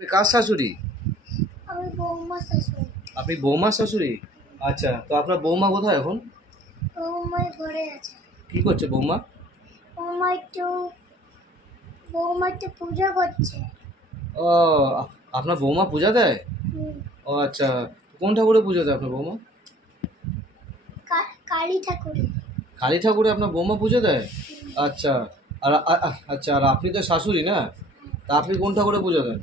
কার শাশুড়ি? আমি বৌমা শাশুড়ি। আপনি বৌমার শাশুড়ি? আচ্ছা, তো আপনার বৌমা কোথায় এখন? বৌমা ঘরে আছে। কি করছে বৌমা? বৌমা একটু পূজা করছে। ও, আপনার বৌমা পূজা দেয়? ও আচ্ছা, কোন ঠাকুরে পুজো দেয় আপনার বৌমা? কালী ঠাকুরে। কালী ঠাকুরে আপনার বৌমা পুজো দেয়? আচ্ছা, আচ্ছা, আর আপনি তো শাশুড়ি না, তা আপনি কোন ঠাকুরে পুজো দেন?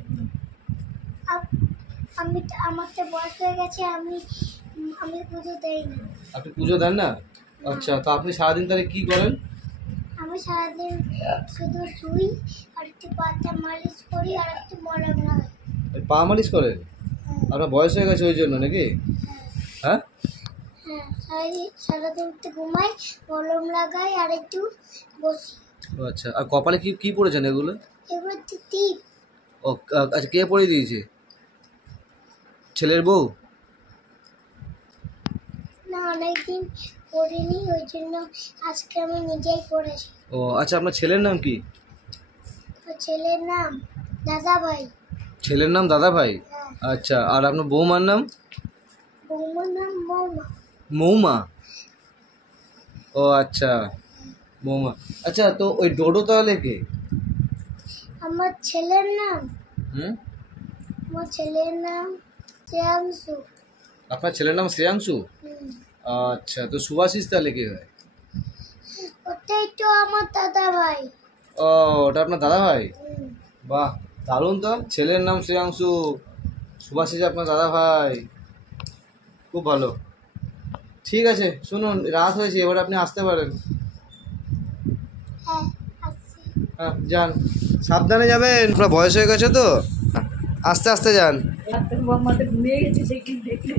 আমার তো বয়স হয়ে গেছে, আমি পুজো দেই না। আপনি পুজো দেন না? আচ্ছা, তো আপনি সারাদিন তাহলে কি করেন? আমি সারাদিন শুধু শুই, আর একটু পাতা মালিশ করি, আর একটু মলম লাগাই। পা মালিশ করেন? আপনার বয়স হয়ে গেছে ওই জন্য নাকি? হ্যাঁ, হ্যাঁ, সারাদিন একটু ঘুমাই, মলম লাগাই, আর একটু বসি। আচ্ছা, আর কপালে কি কি পড়েছেন এগুলো? এগুলো একটু টিপ। ও আচ্ছা, কে পড়ে দিয়েছে? ছেলের বউ? না, অনেকদিন পড়িনি, ওই জন্য আজকে আমি নিজেই পড়েছি। ও আচ্ছা, আপনার ছেলের নাম কি? ছেলের নাম দাদা ভাই। ছেলের নাম দাদা ভাই? হ্যাঁ। আচ্ছা, আর আপনার বৌমার নাম? বৌমার নাম মৌমা। মৌমা? ও আচ্ছা, বৌমা। আচ্ছা, তো ওই ডোডো তাহলে কে? আমার ছেলের নাম হুম, আমার ছেলের নাম শ্রেয়াংশু। আপনার ছেলের নাম শ্রেয়াংশু? আচ্ছা, তো সুভাশিস তাহলে কে হয়? ওটাই তো আমার দাদা ভাই। ও, ওটা আপনার দাদা ভাই? বাহ, দারুণ তো। ছেলের নাম শ্রেয়াংশু, সুভাশিস আপনার দাদা ভাই, খুব ভালো। ঠিক আছে, শুনুন, রাত হয়েছে, এবার আপনি আসতে পারেন। হ্যাঁ, আসছি। হ্যাঁ, যান, সাবধানে যাবেন, আপনার বয়স হয়ে গেছে তো, আস্তে আস্তে যান। ঘুমিয়ে গেছে, সে কি দেখলে